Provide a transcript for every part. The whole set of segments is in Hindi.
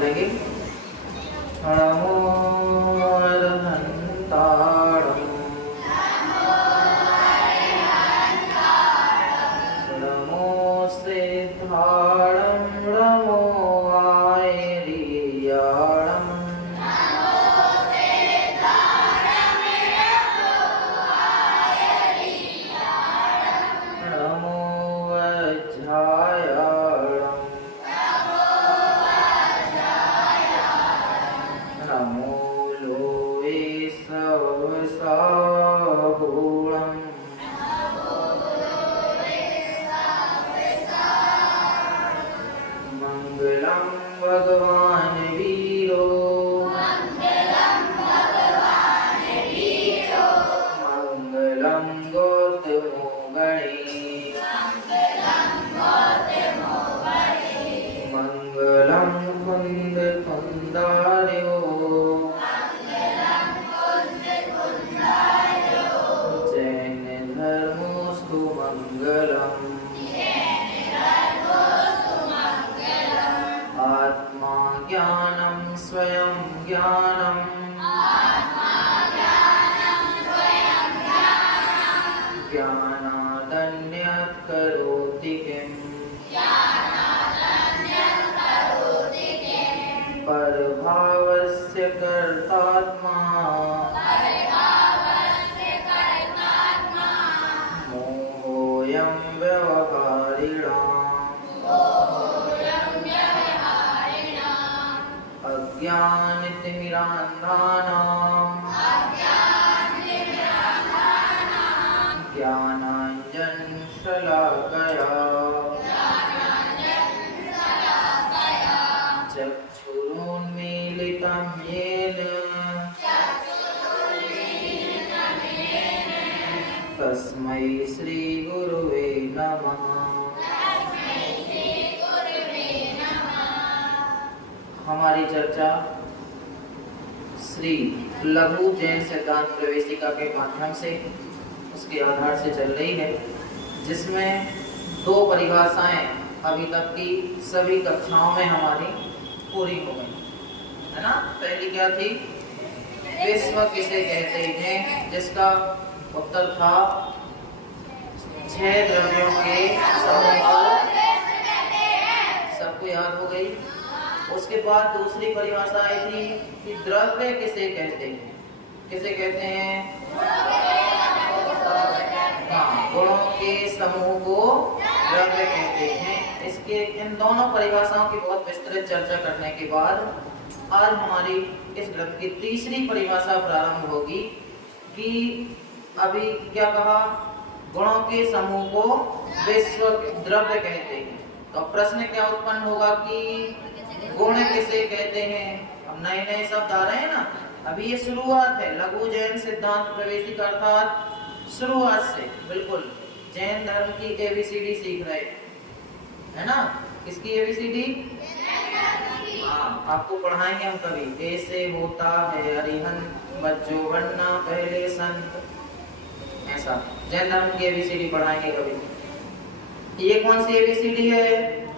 बोलेंगे नमो अरहंताणं नमो सिद्धाणं नमो आयर्याणं नमो वज्रायाणं नमो लोहे सवसाहूणं मंगलं भगवान् वीरो मंगलं गौतमो गणे मंगलं कुन्दकुन्दार्यो जैन धर्मोऽस्तु मंगलम् आत्मा ज्ञानं स्वयं ज्ञानं ज्ञानादन्यत् करोति किम् परभावस्य कर्तात्मा मोहोऽयं व्यवहारिणाम् अज्ञानतिमिरान्धानाम् ज्ञानाञ्जनशलाकया चक्षुरुन्मीलितं येन तस्मै श्रीगुरुवे नमः। हमारी चर्चा श्री लघु जैन सिद्धांत प्रवेशिका के माध्यम से उसके आधार से चल रही है, जिसमें दो परिभाषाएं अभी तक की सभी कक्षाओं में हमारी पूरी हो गई है ना। पहली क्या थी? विश्व किसे कहते हैं, जिसका उत्तर था 6 द्रव्यों के समूह को। सबको याद हो गई। उसके बाद दूसरी परिभाषा आई थी कि द्रव्य किसे कहते हैं। किसे कहते हैं? हाँ, गुणों के समूह को द्रव्य कहते हैं। इसके इन दोनों परिभाषाओं की बहुत विस्तृत चर्चा करने के बाद आज हमारी इस ग्रंथ की तीसरी परिभाषा प्रारंभ होगी कि अभी क्या कहा? गुणों के समूह को विश्व द्रव्य कहते हैं। तो प्रश्न क्या उत्पन्न होगा कि गुण किसे कहते हैं? अब नए नए शब्द आ रहे हैं ना, अभी ये शुरुआत है लघु जैन सिद्धांत प्रवेशिका, अर्थात शुरुआत से बिल्कुल जैन धर्म की एबीसीडी सीख रहे है ना। किसकी एबीसीडी? हाँ, आपको पढ़ाएंगे हम कभी। ऐसे होता है अरिहंत बच्चों बनना पहले संत, ऐसा जैन धर्म की एबीसीडी पढ़ाएंगे कभी। ये कौन सी एबीसीडी है?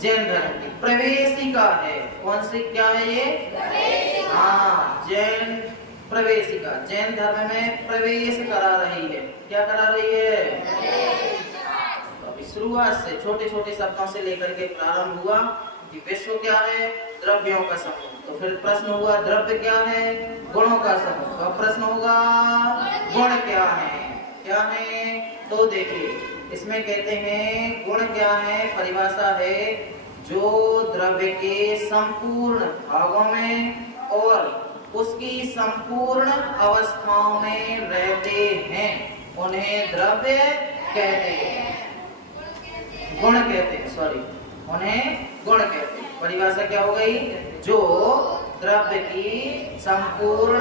जैन धर्म की प्रवेशिका है। कौन सी? क्या है ये? हाँ, जैन प्रवेशिका। जैन धर्म में प्रवेश करा रही है। क्या करा रही है? तो अभी शुरुआत से छोटे छोटे शब्दों से लेकर के प्रारंभ हुआ कि विश्व क्या है? द्रव्यों का समूह। तो फिर प्रश्न हुआ द्रव्य क्या है? गुणों का समूह। तो प्रश्न होगा गुण क्या है? क्या है? तो देखिए, इसमें कहते हैं गुण क्या है? परिभाषा है जो द्रव्य के संपूर्ण भागों में और उसकी संपूर्ण अवस्थाओं में रहते हैं, उन्हें द्रव्य कहते हैं। गुण कहते हैं, सॉरी, उन्हें गुण कहते हैं। परिभाषा क्या हो गई? जो द्रव्य की संपूर्ण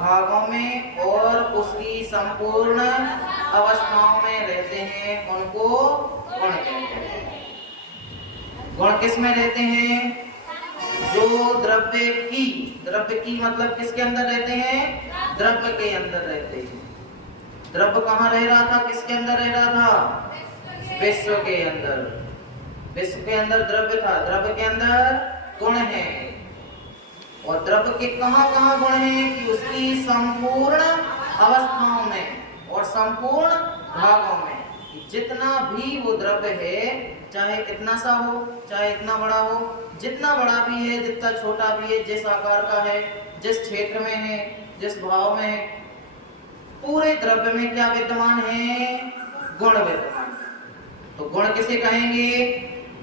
भागों में और उसकी संपूर्ण अवस्थाओं में रहते हैं, उनको गुण कहते हैं। गुण किस में रहते हैं? जो द्रव्य की मतलब किसके अंदर रहते हैं? द्रव्य के अंदर रहते हैं। द्रव्य कहाँ रह रहा था? किसके अंदर रह रहा था? विश्व के अंदर। विश्व के अंदर द्रव्य था, द्रव्य के अंदर गुण है। और द्रव्य के कहाँ कहाँ गुण हैं कि उसकी संपूर्ण अवस्थाओं में और संपूर्ण भागों में, जितना भी वो द्रव्य है, चाहे इतना सा हो चाहे इतना बड़ा हो, जितना बड़ा भी है जितना छोटा भी है, जिस आकार का है, जिस क्षेत्र में है, जिस भाव में है, पूरे द्रव्य में क्या विद्यमान है? गुण विद्यमान। तो गुण किसे कहेंगे?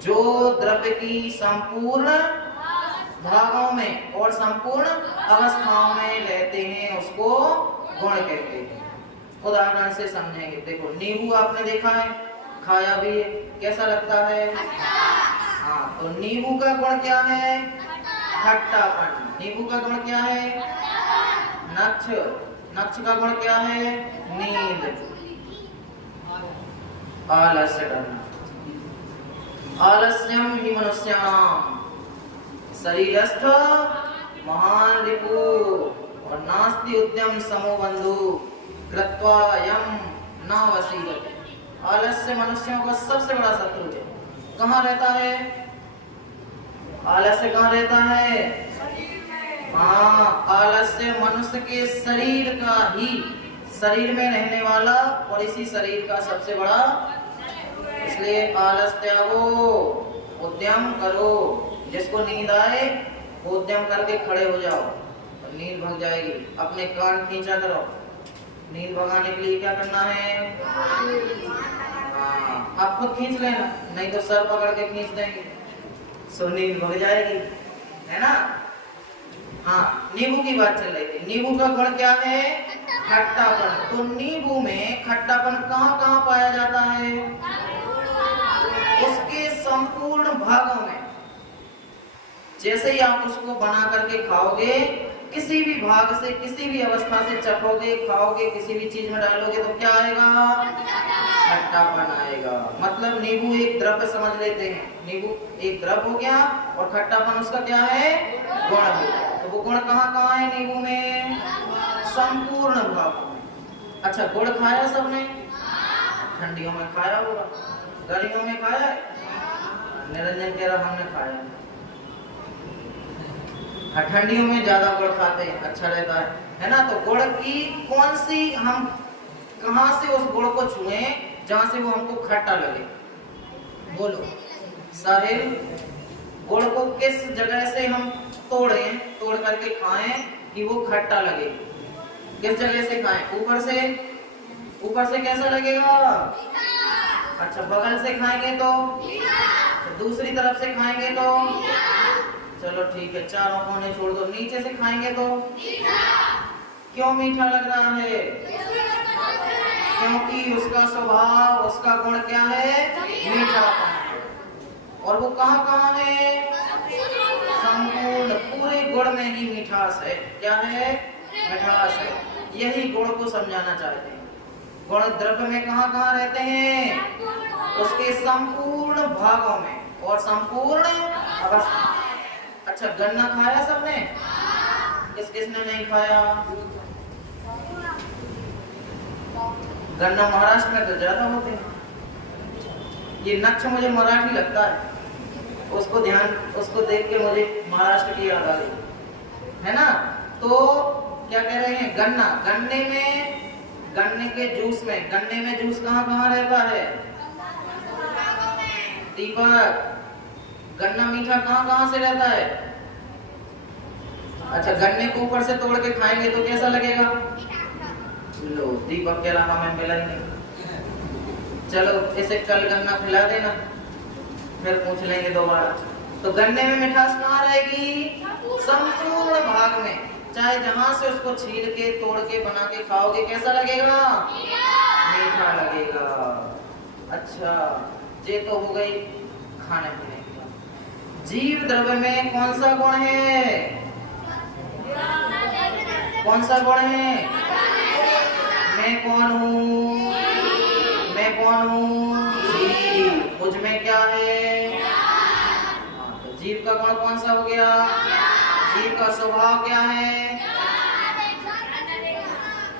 जो द्रव्य की संपूर्ण भागों में और संपूर्ण अवस्थाओं में रहते हैं उसको गुण कहते हैं। उदाहरण से समझेंगे। देखो, नींबू आपने देखा है, खाया भी है, कैसा लगता है? हाँ, तो नींबू का गुण क्या है? खट्टापन। नींबू का गुण क्या है? नक्ष। नक्ष का गुण क्या है? नींद। आलस्य करना। आलस्यम ही मनुष्याणाम शरीरस्थ महान रिपु और नास्ति उद्यम समो बंधु कृत्वा यम न वसीयते। आलस्य मनुष्यों का सबसे बड़ा शत्रु है। कहाँ रहता है आलस्य? कहाँ रहता है? हाँ, आलस्य मनुष्य के शरीर का ही, शरीर में रहने वाला और इसी शरीर का सबसे बड़ा। इसलिए आलस त्यागो, उद्यम करो। जिसको नींद आए वो उद्यम करके खड़े हो जाओ और नींद भग जाएगी। अपने कान खींचा करो। नींद भगाने के लिए क्या करना है? हाँ, आप खुद खींच लेना, नहीं तो सर पकड़ के खींच देंगे, सो नींद भग जाएगी, है ना? हाँ, नींबू की बात चल रही थी। नींबू का गुण क्या है? खट्टापन। तो नींबू में खट्टापन कहाँ कहाँ पाया जाता है? उसके संपूर्ण भागों में। जैसे ही आप उसको बना करके खाओगे, किसी भी भाग से, किसी भी अवस्था से चखोगे, खाओगे, किसी भी चीज में डालोगे तो क्या आएगा? खट्टापन आएगा। मतलब नींबू एक द्रव्य समझ लेते हैं। नींबू एक द्रव्य हो गया और खट्टापन उसका क्या है? गुण हो गया। तो वो गुण कहाँ कहाँ है नींबू में? संपूर्ण भागों में। अच्छा, गुड़ खाया सबने? ठंडियों में खाया होगा, गर्मियों में खाया? निरंजन कह रहा हमने खाया। ठंडियों में ज्यादा गुड़ खाते हैं, अच्छा रहता है ना? तो गुड़ की कौन सी, हम कहां से उस गुड़ को छुएं जहां से वो हमको खट्टा लगे? बोलो साहिल, गुड़ को किस जगह से हम तोड़ें, तोड़ करके खाएं कि वो खट्टा लगे? किस जगह से खाएं? ऊपर से? ऊपर से कैसा लगेगा? अच्छा, बगल से खाएंगे तो? दूसरी तरफ से खाएंगे तो? चलो ठीक है, चारों कोने छोड़ दो। नीचे से खाएंगे तो? क्यों मीठा लग रहा है? क्योंकि उसका स्वभाव, उसका गुण क्या है? मीठा। और वो कहाँ कहाँ है? संपूर्ण, पूरे गुण में ही मिठास है। क्या है? मिठास है। यही गुण को समझाना चाहते हैं। गुण द्रव्य में कहाँ कहाँ रहते हैं? उसके संपूर्ण भागों में और संपूर्ण अवस्था। अच्छा, गन्ना खाया सबने? किस किसने नहीं खाया? गन्ना महाराष्ट्र में तो ज्यादा होते हैं। ये नक्ष मुझे मराठी लगता है, उसको देख के मुझे महाराष्ट्र की याद आ गई, है ना? तो क्या कह रहे हैं? गन्ना, गन्ने के जूस में, गन्ने में जूस कहाँ कहाँ रहता है? दीपक, गन्ना मीठा कहाँ कहाँ से रहता है? अच्छा, गन्ने को ऊपर से तोड़ के खाएंगे तो कैसा लगेगा? लो, दीपक के अलावा हमें मिला ही नहीं। चलो इसे कल गन्ना खिला देना, फिर पूछ लेंगे दोबारा। तो गन्ने में मिठास कहाँ रहेगी? संपूर्ण भाग में। चाहे जहां से उसको छील के, तोड़ के, बना के खाओगे, कैसा लगेगा? मीठा लगेगा। अच्छा, ये तो हो गई खाने पीने की। जीव द्रव्य में कौन सा गुण है? कौन सा गुण है? मैं कौन हूँ? मैं कौन हूँ? जीव। मुझ में क्या है? तो जीव का गुण कौन सा हो गया? जीव का स्वभाव क्या है?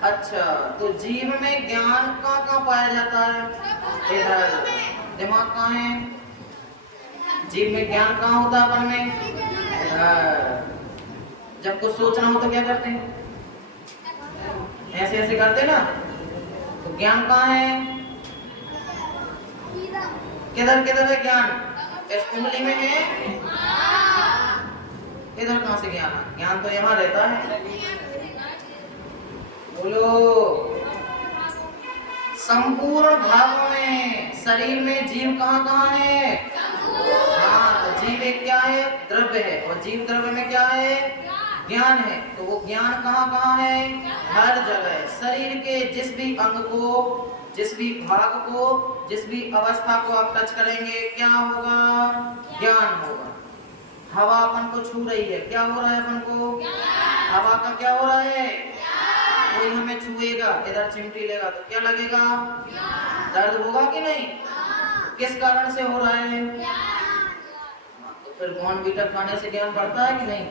अच्छा, तो जीव में ज्ञान कहाँ पाया जाता है? इधर। दिमाग कहाँ है? जीव में ज्ञान कहाँ होता है अपन में? इधर। जब कुछ सोचना हो तो क्या करते हैं? ऐसे ऐसे करते ना। तो ज्ञान कहाँ है? किधर किधर है ज्ञान? इस कुंडली में है? इधर कहाँ से ज्ञान है? ज्ञान तो यहाँ रहता है। बोलो। संपूर्ण भागों में, शरीर में जीव कहाँ कहाँ है? हाँ, तो जीव एक क्या है? द्रव्य है। और जीव द्रव्य में क्या है? ज्ञान है। तो वो ज्ञान कहाँ कहाँ है? हर जगह है। शरीर के जिस भी अंग को, जिस भी भाग को, जिस भी अवस्था को आप टच करेंगे, क्या होगा? ज्ञान होगा। हवा अपन को छू रही है, क्या हो रहा है अपन को? हवा का क्या हो रहा है? कोई हमें छुएगा, इधर चिमटी लेगा तो क्या लगेगा? दर्द होगा कि नहीं? किस कारण से हो रहा है? तो फिर बॉर्नवीटा खाने से ज्ञान बढ़ता है कि नहीं?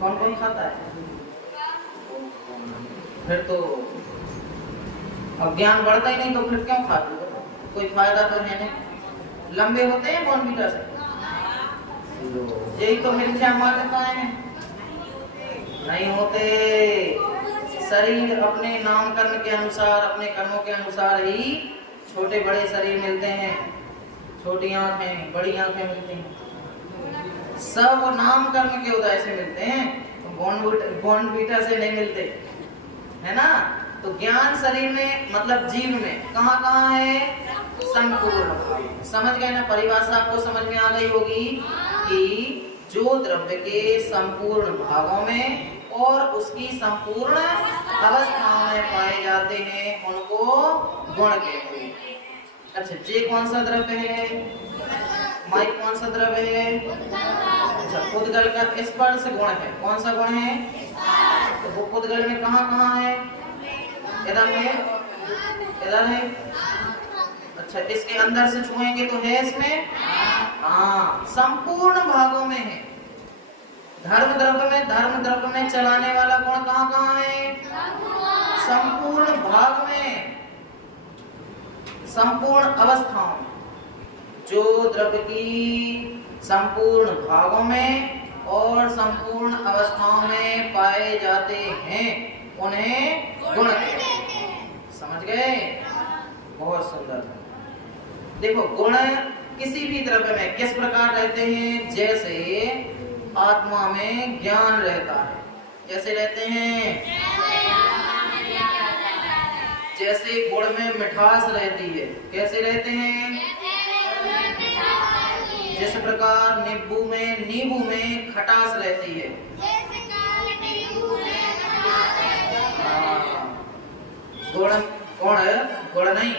कौन कौन खाता है? फिर तो अब ज्ञान बढ़ता ही नहीं तो फिर क्यों खाते हो? कोई फायदा तो है नहीं। लंबे होते हैं बॉर्नवीटा से? यही तो मिथ्या मान्यताएं हैं। नहीं होते। शरीर अपने नाम कर्म के अनुसार, अपने कर्मों के अनुसार ही छोटे बड़े शरीर मिलते हैं। छोटी आंखें, बड़ी आंखें मिलती हैं। सब नाम कर्म के उदय से मिलते हैं। बॉर्नवीटा से नहीं मिलते, है ना? तो ज्ञान शरीर में मतलब जीव में कहाँ कहाँ है? संपूर्ण। समझ गए ना? परिभाषा आपको समझ में आ गई होगी कि जो द्रव्य के संपूर्ण भागों में और उसकी संपूर्ण अवस्थाओं में पाए जाते हैं उनको गुण कहते हैं। अच्छा, जे कौन सा द्रव्य है? माइक कौन सा द्रव्य है? अच्छा, पुद्गल का स्पर्श गुण है। कौन सा गुण है? तो वो पुद्गल में कहाँ कहाँ है? इधर है, इधर है। अच्छा, इसके अंदर से छुएंगे तो है इसमें? हाँ, संपूर्ण भागों में है। धर्म द्रव्य में चलाने वाला गुण कहाँ कहाँ है? संपूर्ण भाग में, संपूर्ण अवस्थाओं में। जो द्रव्य की संपूर्ण भागों में और संपूर्ण अवस्थाओं में पाए जाते हैं उन्हें गुण कहते हैं। समझ गए? बहुत सुंदर। देखो, गुण किसी भी द्रव्य में किस प्रकार रहते हैं? जैसे आत्मा में ज्ञान रहता है। कैसे रहते हैं? जैसे गुड़ में मिठास रहती है। कैसे रहते हैं? जिस प्रकार नींबू में खटास रहती है। गुण नहीं,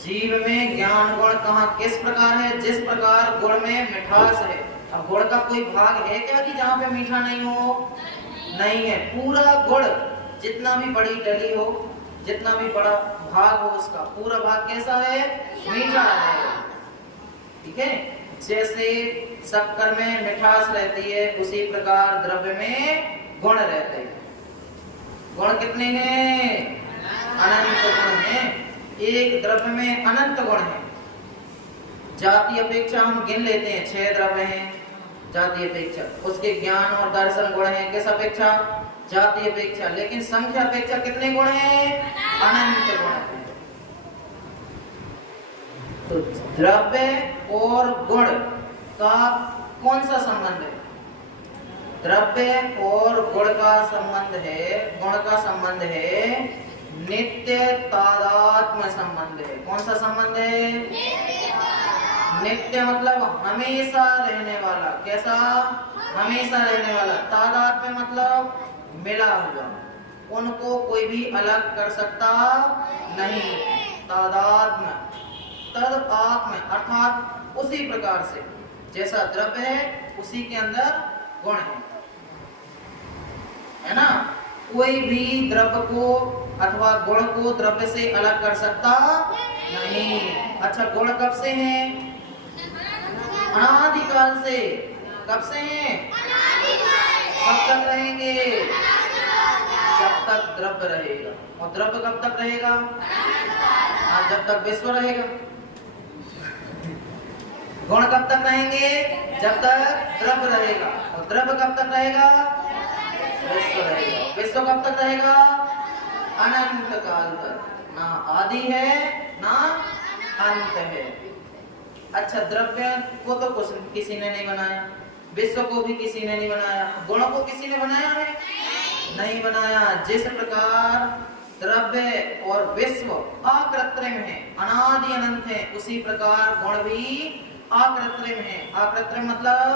जीव में ज्ञान गुण कहाँ किस प्रकार है? जिस प्रकार गुड़ में मिठास है। अब गुड़ का कोई भाग है क्या कि जहाँ पे मीठा नहीं हो? नहीं है। पूरा गुड़, जितना भी बड़ी डली हो, जितना भी बड़ा भाग हो, उसका पूरा भाग कैसा है? मीठा है। ठीक है? जैसे शक्कर में मिठास रहती है, उसी प्रकार द्रव्य में गुण रहते हैं। गुण कितने हैं? अनंत गुण हैं। एक द्रव्य में अनंत गुण है। जाति अपेक्षा हम गिन लेते हैं, 6 द्रव्य हैं। जाति अपेक्षा उसके ज्ञान और दर्शन गुण हैं। किस अपेक्षा? जाति अपेक्षा। लेकिन संख्या अपेक्षा कितने गुण हैं? अनंत गुण हैं। तो द्रव्य और गुण का कौन सा संबंध है? द्रव्य और गुण का संबंध है, गुण का संबंध है नित्य तादात्म्य संबंध है। कौन सा संबंध है? नित्य मतलब हमेशा रहने वाला। कैसा? हमेशा रहने वाला। तादात्म्य मतलब मिला हुआ, उनको कोई भी अलग कर सकता नहीं। तादात्म्य, तद आत्म अर्थात उसी प्रकार से जैसा द्रव्य है उसी के अंदर गुण है ना? कोई भी द्रव्य को अथवा गुण को द्रव्य से अलग कर सकता नहीं। अच्छा, गुण कब से हैं? अनादिकाल से। कब से हैं? कब तक रहेंगे? जब तक द्रव्य रहेगा। और द्रव्य कब तक रहेगा? जब तक विश्व रहेगा। गुण कब तक रहेंगे? जब तक द्रव्य रहेगा। और द्रव्य कब तक रहेगा? विश्व रहेगा। विश्व कब तक रहेगा? अनंत काल तक। ना आदि है ना अंत है। अच्छा, द्रव्य को तो किसी ने नहीं बनाया, विश्व को भी किसी ने नहीं बनाया, गुणों को किसी ने बनाया है? नहीं बनाया। जिस प्रकार द्रव्य और विश्व अकृत्रिम है, अनादि अनंत है, उसी प्रकार गुण भी अकृत्रिम है। अकृत्रिम मतलब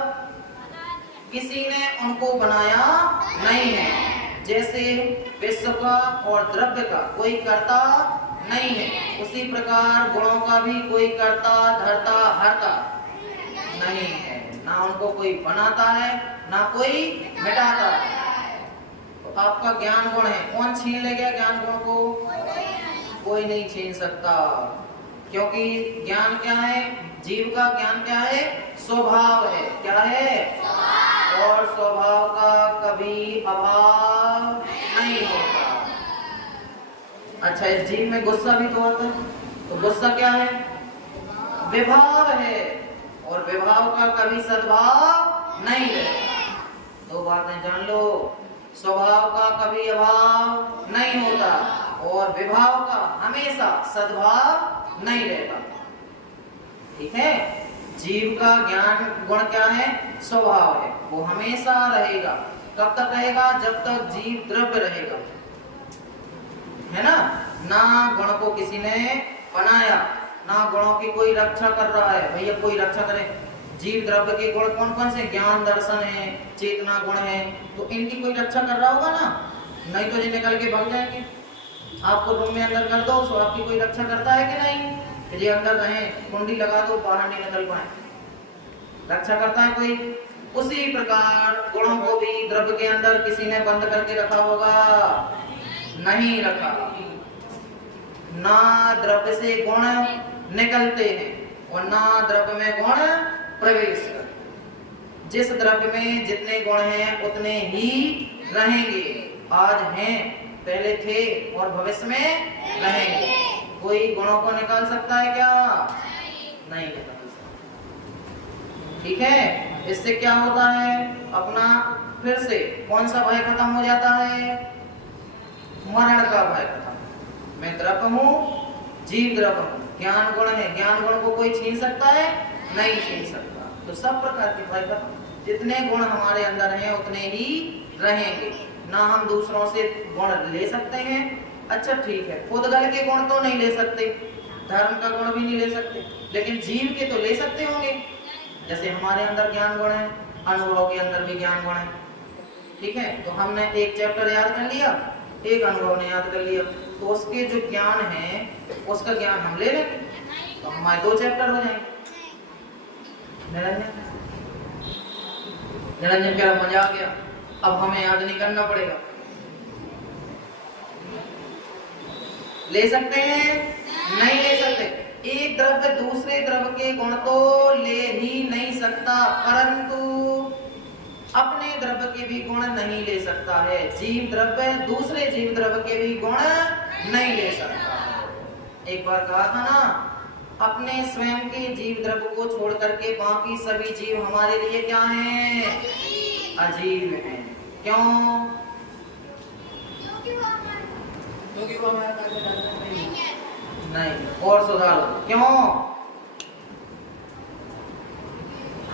किसी ने उनको बनाया नहीं है। जैसे विश्व का और द्रव्य का कोई कर्ता नहीं है, उसी प्रकार गुणों का भी कोई कर्ता धर्ता हर्ता नहीं है। ना उनको कोई बनाता है ना कोई मिटाता है। तो आपका ज्ञान गुण है, कौन छीन ले गया ज्ञान गुण को? कोई नहीं छीन सकता। क्योंकि ज्ञान क्या है? जीव का ज्ञान क्या है? स्वभाव है। क्या है? और स्वभाव का कभी अभाव नहीं होता। अच्छा, इस जीव में गुस्सा भी तो होता है, तो गुस्सा क्या है? विभाव है। और विभाव का कभी सद्भाव नहीं है। दो बातें जान लो, स्वभाव का कभी अभाव नहीं होता और विभाव का हमेशा सद्भाव नहीं रहता। ठीक है? जीव का ज्ञान गुण क्या है? स्वभाव है, वो हमेशा रहेगा। कब तक रहेगा? जब तक जीव द्रव्य रहेगा, है ना? ना गुण को किसी ने बनाया, ना गुणों की कोई रक्षा कर रहा है। भैया कोई रक्षा करे। जीव द्रव्य के गुण कौन कौन से? ज्ञान, दर्शन है, चेतना गुण है, तो इनकी कोई रक्षा कर रहा होगा ना? नहीं तो ये निकल के भाग जाएंगे। आपको रूम में अंदर कर दो तो आपकी कोई रक्षा करता है कि नहीं? ये अंदर रहे, कुंडी लगा दो, बाहर नहीं निकल पाए, रक्षा करता है कोई? उसी प्रकार गुणों को भी द्रव्य के अंदर किसी ने बंद करके रखा होगा? नहीं रखा। ना द्रव्य से गुण निकलते हैं और ना द्रव्य में गुण प्रवेश करते। जिस द्रव्य में जितने गुण हैं उतने ही रहेंगे। आज हैं, पहले थे और भविष्य में रहेंगे। कोई गुणों को निकाल सकता है क्या? नहीं निकाल सकता। ठीक है? इससे क्या होता है? अपना फिर से कौन सा भय खत्म हो जाता है? मरण का भय खत्म। मैं द्रव्य हूँ, जीव द्रव्य हूँ, ज्ञान गुण है, ज्ञान गुण को कोई छीन सकता है? नहीं छीन सकता। तो सब प्रकार के भय खत्म। जितने गुण हमारे अंदर हैं उतने ही रहेंगे। ना हम दूसरों से गुण ले सकते हैं। अच्छा ठीक है, खुदगल के गुण तो नहीं ले सकते, धर्म का गुण भी नहीं ले सकते, लेकिन जीव के तो ले सकते होंगे। जैसे हमारे अंदर ज्ञान गुण है, अनुभव के अंदर भी ज्ञान गुण है। ठीक है? तो हमने एक चैप्टर याद कर लिया, एक अनुभव ने याद कर लिया, तो उसके जो ज्ञान है उसका ज्ञान हम ले लेंगे, तो हमारे 2 चैप्टर हो जाएंगे। निरंजन निरंजन कह रहा मजा आ गया, अब हमें याद नहीं करना पड़ेगा। ले सकते हैं? नहीं ले सकते। एक द्रव्य दूसरे द्रव्य के गुण तो ले ही नहीं सकता, परंतु अपने द्रव्य के भी गुण नहीं ले सकता है। जीव द्रव्य दूसरे जीव द्रव्य के भी गुण नहीं ले सकता। एक बार कहा था ना, अपने स्वयं के जीव द्रव्य को छोड़ करके बाकी सभी जीव हमारे लिए क्या हैं? अजीव हैं। क्यों? क्योंकि वो हमारे नहीं। और सुधारो, क्यों?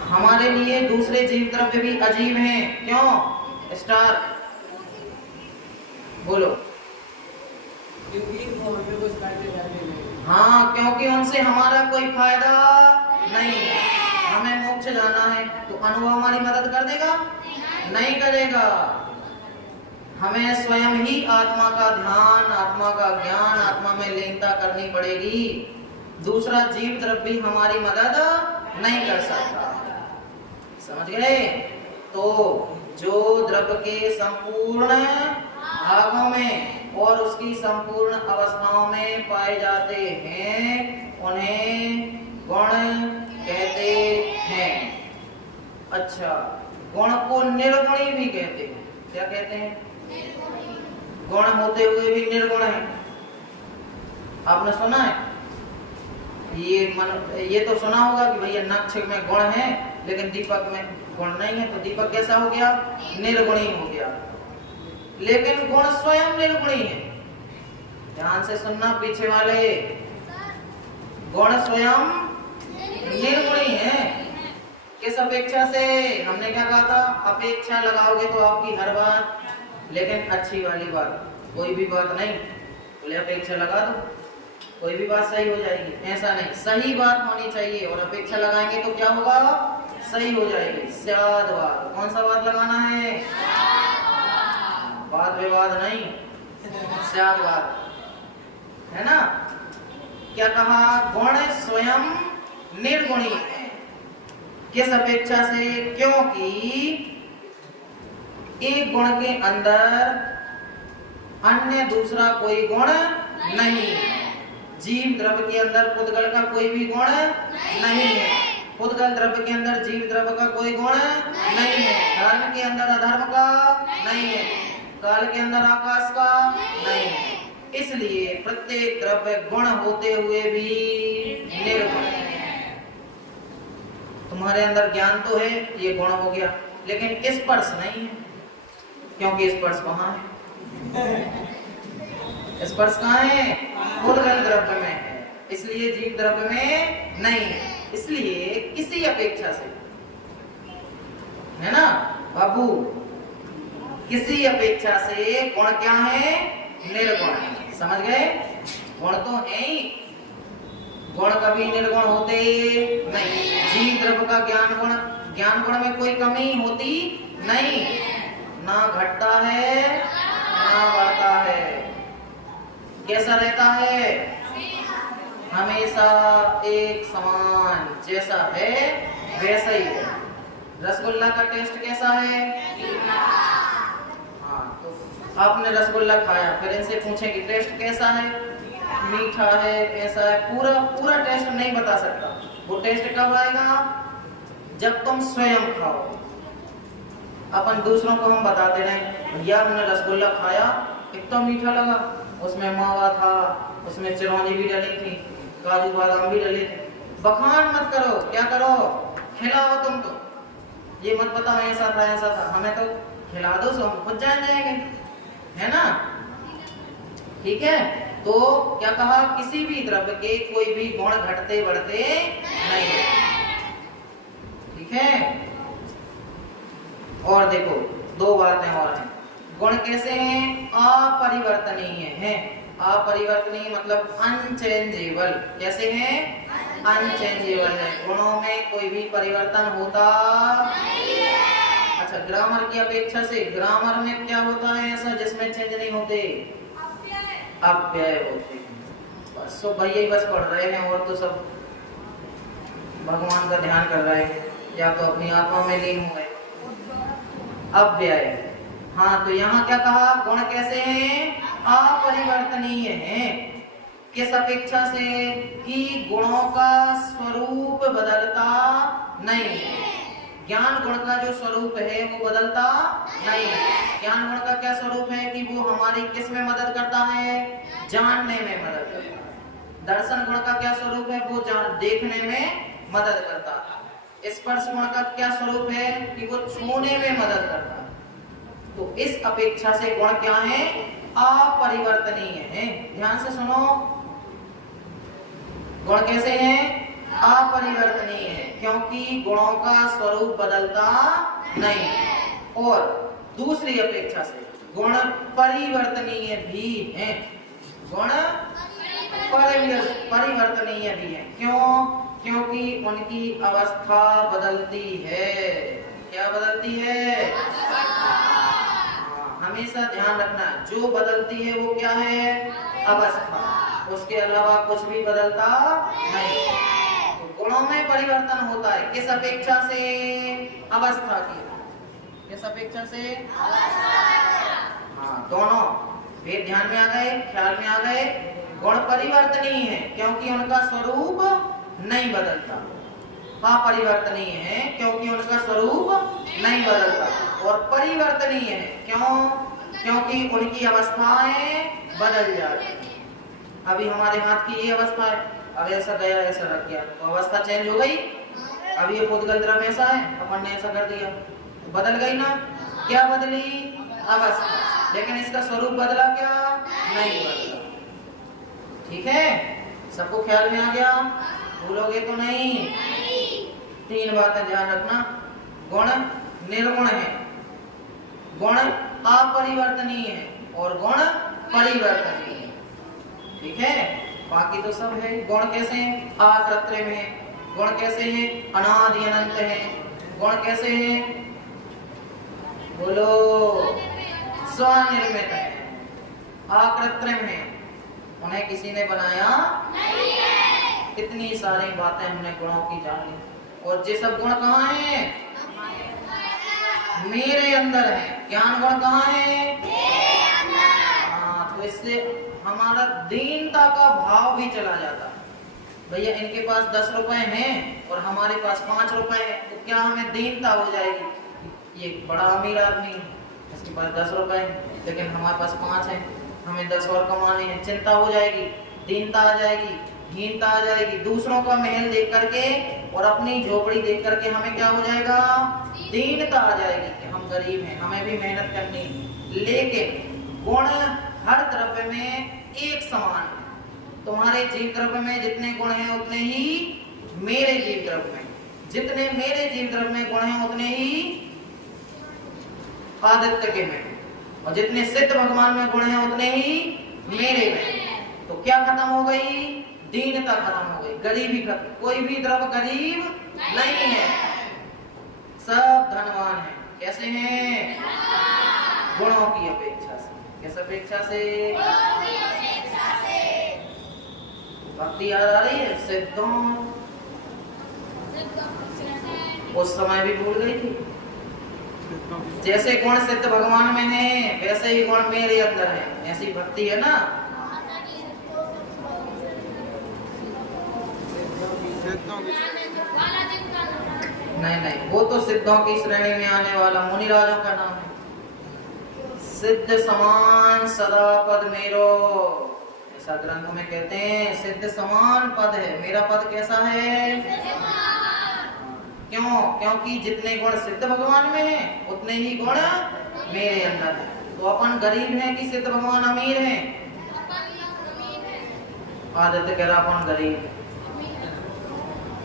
हमारे लिए दूसरे जीव द्रव्य भी अजीब हैं। क्यों? स्टार बोलो। हाँ, क्योंकि उनसे हमारा कोई फायदा नहीं है। हमें मोक्ष जाना है तो अनुभव हमारी मदद कर देगा? नहीं करेगा। हमें स्वयं ही आत्मा का ध्यान, आत्मा का ज्ञान, आत्मा में लीनता करनी पड़ेगी। दूसरा जीव द्रव्य भी हमारी मदद नहीं कर सकता। समझ गए? तो जो द्रव्य के संपूर्ण भागों में और उसकी संपूर्ण अवस्थाओं में पाए जाते हैं उन्हें गुण कहते हैं। अच्छा, गुण को निर्गुणी भी कहते हैं। क्या कहते हैं? गुण होते हुए भी निर्गुण है। आपने सुना है? ये तो सुना होगा कि भैया नक्षत्र में गुण है लेकिन दीपक में गुण नहीं है, तो दीपक कैसा हो गया? निर्गुणी हो गया। लेकिन गुण स्वयं निर्गुणी है। ध्यान से सुनना पीछे वाले, गुण स्वयं निर्गुणी है। किस अपेक्षा से? हमने क्या कहा था? अपेक्षा लगाओगे तो आपकी हर बात, लेकिन अच्छी वाली बात, कोई भी बात नहीं बोले अपेक्षा लगा दो कोई भी बात सही हो जाएगी, ऐसा नहीं, सही बात होनी चाहिए। और अपेक्षा लगाएंगे तो क्या होगा? सही हो जाएगी। स्याद वाद, कौन सा वाद लगाना है? वाद विवाद नहीं, स्याद वाद, है ना? क्या कहा? गुण स्वयं निर्गुणी है। किस अपेक्षा से? क्योंकि एक गुण के अंदर अन्य दूसरा कोई गुण नहीं है। जीव द्रव्य के अंदर पुद्गल का कोई भी गुण नहीं है। पुद्गल द्रव्य के अंदर जीव द्रव्य का कोई गुण नहीं है। धर्म के अंदर अधर्म का नहीं है। काल के अंदर आकाश का नहीं है। इसलिए प्रत्येक द्रव्य गुण होते हुए भी निर्गुण है। तुम्हारे अंदर ज्ञान तो है, ये गुण हो गया, लेकिन स्पर्श नहीं है। क्योंकि स्पर्श कहाँ है? स्पर्श कहाँ है? पुद्गल द्रव्य में है, इसलिए जीव द्रव्य में नहीं है। इसलिए किसी अपेक्षा से, है ना बाबू, किसी अपेक्षा से गुण क्या है? निर्गुण है। समझ गए? गुण तो है ही, गुण कभी निर्गुण होते नहीं। जीव द्रव्य का ज्ञान गुण में कोई कमी होती नहीं, ना घटता है ना बढ़ता है। कैसा रहता है? हमेशा एक समान, जैसा है वैसा ही है। रसगुल्ला का टेस्ट कैसा है? हाँ, तो आपने रसगुल्ला खाया, फिर इनसे पूछें कि टेस्ट कैसा है? मीठा है, ऐसा है, पूरा टेस्ट नहीं बता सकता। वो टेस्ट कब आएगा? जब तुम स्वयं खाओ। अपन दूसरों को हम बताते रहे, भैया हमने रसगुल्ला खाया, इतना मीठा लगा, उसमें मावा था, उसमें चिरौंजी भी डली थी, काजू बादाम भी डले थे। बखान मत करो, क्या करो? खिलाओ। तुम तो ये मत बताओ ऐसा था, हमें तो खिला दो, सो हम खुद जान जाएंगे, है ना? ठीक है? तो क्या कहा? किसी भी द्रव्य के कोई भी गुण घटते बढ़ते नहीं। ठीक है? और देखो, दो बातें और हैं। गुण कैसे हैं? अपरिवर्तनीय हैं। अपरिवर्तनीय मतलब अनचेंजेबल। कैसे हैं? अनचेंजेबल है। गुणों में कोई भी परिवर्तन होता नहीं है। अच्छा, ग्रामर की अपेक्षा से ग्रामर में क्या होता है ऐसा जिसमें चेंज नहीं होते? अव्यय होते हैं। बस तो भैया ही बस पढ़ रहे हैं और तो सब भगवान का ध्यान कर रहे हैं या तो अपनी आत्मा में लीन हुए। अव्यय। हाँ, तो यहाँ क्या कहा? गुण कैसे हैं? अपरिवर्तनीय हैं। किस अपेक्षा से? कि गुणों का स्वरूप बदलता नहीं है। ज्ञान गुण का जो स्वरूप है वो बदलता नहीं है। ज्ञान गुण का क्या स्वरूप है? कि वो हमारी किस में मदद करता है? जानने में मदद करता है। दर्शन गुण का क्या स्वरूप है? वो देखने में मदद करता है। स्पर्श गुण का क्या स्वरूप है? कि वो छूने में मदद करता है। तो इस अपेक्षा से गुण क्या है? अपरिवर्तनीय है। ध्यान से सुनो, गुण कैसे हैं? अपरिवर्तनीय है, क्योंकि गुणों का स्वरूप बदलता नहीं। और दूसरी अपेक्षा से गुण परिवर्तनीय भी हैं। गुण परिवर्तनीय भी हैं। क्यों? क्योंकि उनकी अवस्था बदलती है। क्या बदलती है? हमेशा ध्यान रखना, जो बदलती है वो क्या है? अवस्था। उसके अलावा कुछ भी बदलता नहीं। तो गुणों में परिवर्तन होता है किस अपेक्षा से? अवस्था की। किस अपेक्षा से? हाँ, दोनों भेद ध्यान में आ गए, ख्याल में आ गए। गुण परिवर्तनीय है क्योंकि उनका स्वरूप नहीं बदलता। अपरिवर्तनीय है क्योंकि उनका स्वरूप नहीं बदलता। और परिवर्तनीय है क्यों? क्योंकि उनकी अवस्थाएं बदल जाती हैं। अभी हमारे हाथ की ये अवस्था है, अब ऐसा गया ऐसा रख गया तो अवस्था चेंज हो गई। अब ये पुद्गल द्रव्य ऐसा है, अपन ने ऐसा कर दिया तो बदल गई ना। क्या बदली? अवस्था। लेकिन इसका स्वरूप बदला क्या? नहीं बदला। ठीक है, सबको ख्याल में आ गया? भूलोगे तो नहीं। 3 बातें ध्यान रखना। गुण निर्गुण है, गुण अपरिवर्तनीय है और गुण परिवर्तनीय है। ठीक है, बाकी तो सब है। गुण कैसे हैं? अकृत्रिम है। गुण कैसे हैं? अनादि अनंत है। गुण कैसे हैं? बोलो। स्वनिर्मित है, अकृत्रिम है, उन्हें किसी ने बनाया नहीं है। कितनी सारी बातें हमने गुणों की जान ली। और ये सब गुण कहाँ हैं? मेरे अंदर है। ज्ञान गुण कहाँ है? मेरे अंदर। हाँ, तो इससे हमारा दीनता का भाव भी चला जाता। भैया इनके पास 10 रुपए हैं और हमारे पास 5 रुपए हैं, तो क्या हमें दीनता हो जाएगी? ये बड़ा अमीर आदमी है, इसके पास 10 रुपए हैं लेकिन हमारे पास 5 हैं, हमें 10 और कमाने हैं। चिंता हो जाएगी, दीनता आ जाएगी, हीनता आ जाएगी। दूसरों का महल देख करके और अपनी झोपड़ी देख करके हमें क्या हो जाएगा? दीनता आ जाएगी कि हम गरीब हैं, हमें भी मेहनत करनी है। लेकिन गुण हर द्रव्य में एक समान है। तुम्हारे जीव द्रव्य में जितने गुण हैं उतने ही मेरे जीव द्रव्य में, जितने मेरे जीव द्रव्य में गुण हैं उतने ही आदित्य के में, और जितने सिद्ध भगवान में गुण हैं उतने ही मेरे में। तो क्या खत्म हो गई? दीनता खत्म हो गई, गरीबी खत्म। कोई भी द्रव्य गरीब नहीं है, सब धनवान है। कैसे हैं? गुणों की अपेक्षा से। किस अपेक्षा से? भक्ति याद आ रही है? सिद्धों उस समय भी भूल गई थी। जैसे गुण सिद्ध भगवान में है वैसे ही गुण मेरे अंदर है, ऐसी भक्ति है ना। नहीं, वो तो सिद्धों की श्रेणी में आने वाला मुनिराजों का नाम है। सिद्ध समान सदा पद मेरो, ऐसा ग्रंथ में कहते हैं। सिद्ध समान पद है, मेरा पद कैसा है? क्यों? क्योंकि जितने गुण सिद्ध भगवान में हैं उतने ही गुण मेरे अंदर है। तो अपन गरीब हैं कि सिद्ध भगवान अमीर हैं? आदित्य कह रहा अपन गरीब हैं,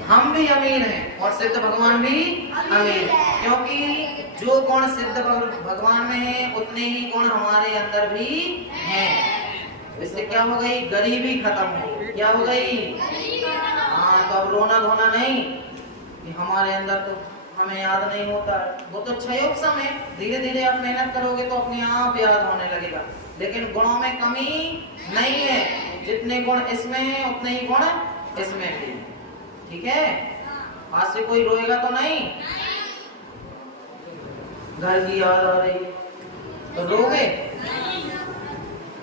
हम भी अमीर हैं और सिद्ध भगवान भी अमीर है। क्योंकि जो गुण सिद्ध भगवान में है उतने ही गुण हमारे अंदर भी हैं। इससे क्या हो गई? गरीबी खत्म हो। क्या हो गई? हाँ, तो अब रोना धोना नहीं कि हमारे अंदर तो हमें याद नहीं होता। वो तो क्षयोपम है, धीरे धीरे आप मेहनत करोगे तो अपने आप याद होने लगेगा। लेकिन गुणों में कमी नहीं है, जितने गुण इसमें हैं उतने ही गुण इसमें भी। ठीक है, आज से कोई रोएगा तो नहीं? घर की याद आ रही है तो रोगे?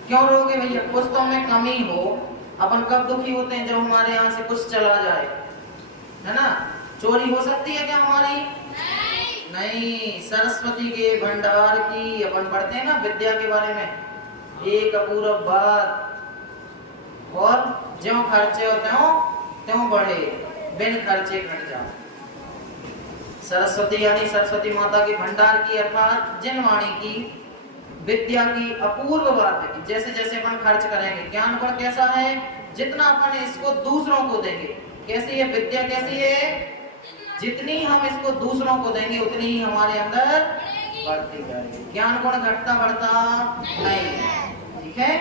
क्यों रोगे भैया? कुछ तो में कमी हो। अपन कब दुखी होते हैं? जब हमारे यहाँ से कुछ चला जाए, है ना। चोरी हो सकती है क्या हमारी? नहीं। सरस्वती के भंडार की अपन पढ़ते हैं ना विद्या के बारे में, एक अपूर्व बात। और ज्यों खर्चे हो त्यों बढ़े, बिन खर्चे घट जाओ। सरस्वती यानी सरस्वती माता के भंडार की अर्थात जिनवाणी की विद्या की अपूर्व बात है कि जैसे जैसे अपन खर्च करेंगे, ज्ञान गुण कैसा है? जितना अपन इसको दूसरों को देंगे। कैसी है विद्या? कैसी है? जितनी हम इसको दूसरों को देंगे उतनी ही हमारे अंदर बढ़ती जाएगी। ज्ञान गुण घटता बढ़ता नहीं। ठीक है,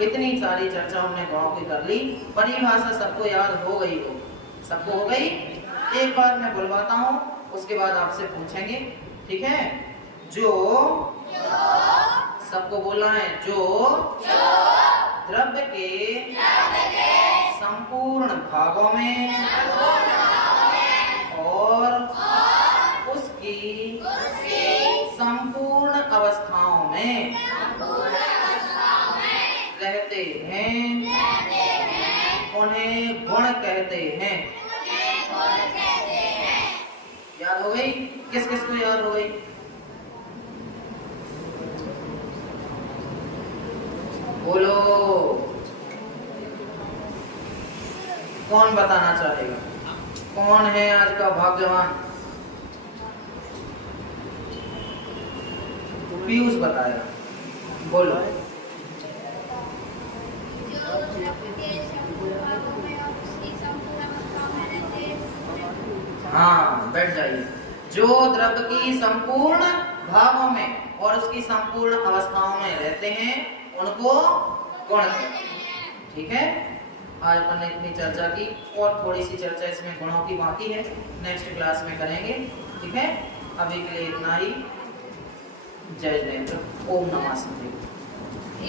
इतनी सारी चर्चा हमने गाँव की कर ली। परिभाषा सबको याद हो गई हो? सबको हो गई? एक बार मैं बुलवाता हूँ, उसके बाद आपसे पूछेंगे। ठीक है, जो सबको बोलना है, जो द्रव्य के संपूर्ण भागों में और उसकी संपूर्ण अवस्थाओं में रहते हैं उन्हें गुण कहते हैं। याद हो गई? किस किस को याद हो गई? बोलो। कौन बताना चाहेगा? कौन है आज का भाग्यवान? पीयूष बताएगा, बोलो। हाँ, बैठ जाइए। जो द्रव्य की संपूर्ण भावों में और उसकी संपूर्ण अवस्थाओं में रहते हैं उनको गुण कहते हैं। ठीक है, आज अपन ने इतनी चर्चा की और थोड़ी सी चर्चा इसमें गुणों की बाकी है, नेक्स्ट क्लास में करेंगे। ठीक है, अभी के लिए इतना ही। जय जयंत। ओम नमः शिवाय।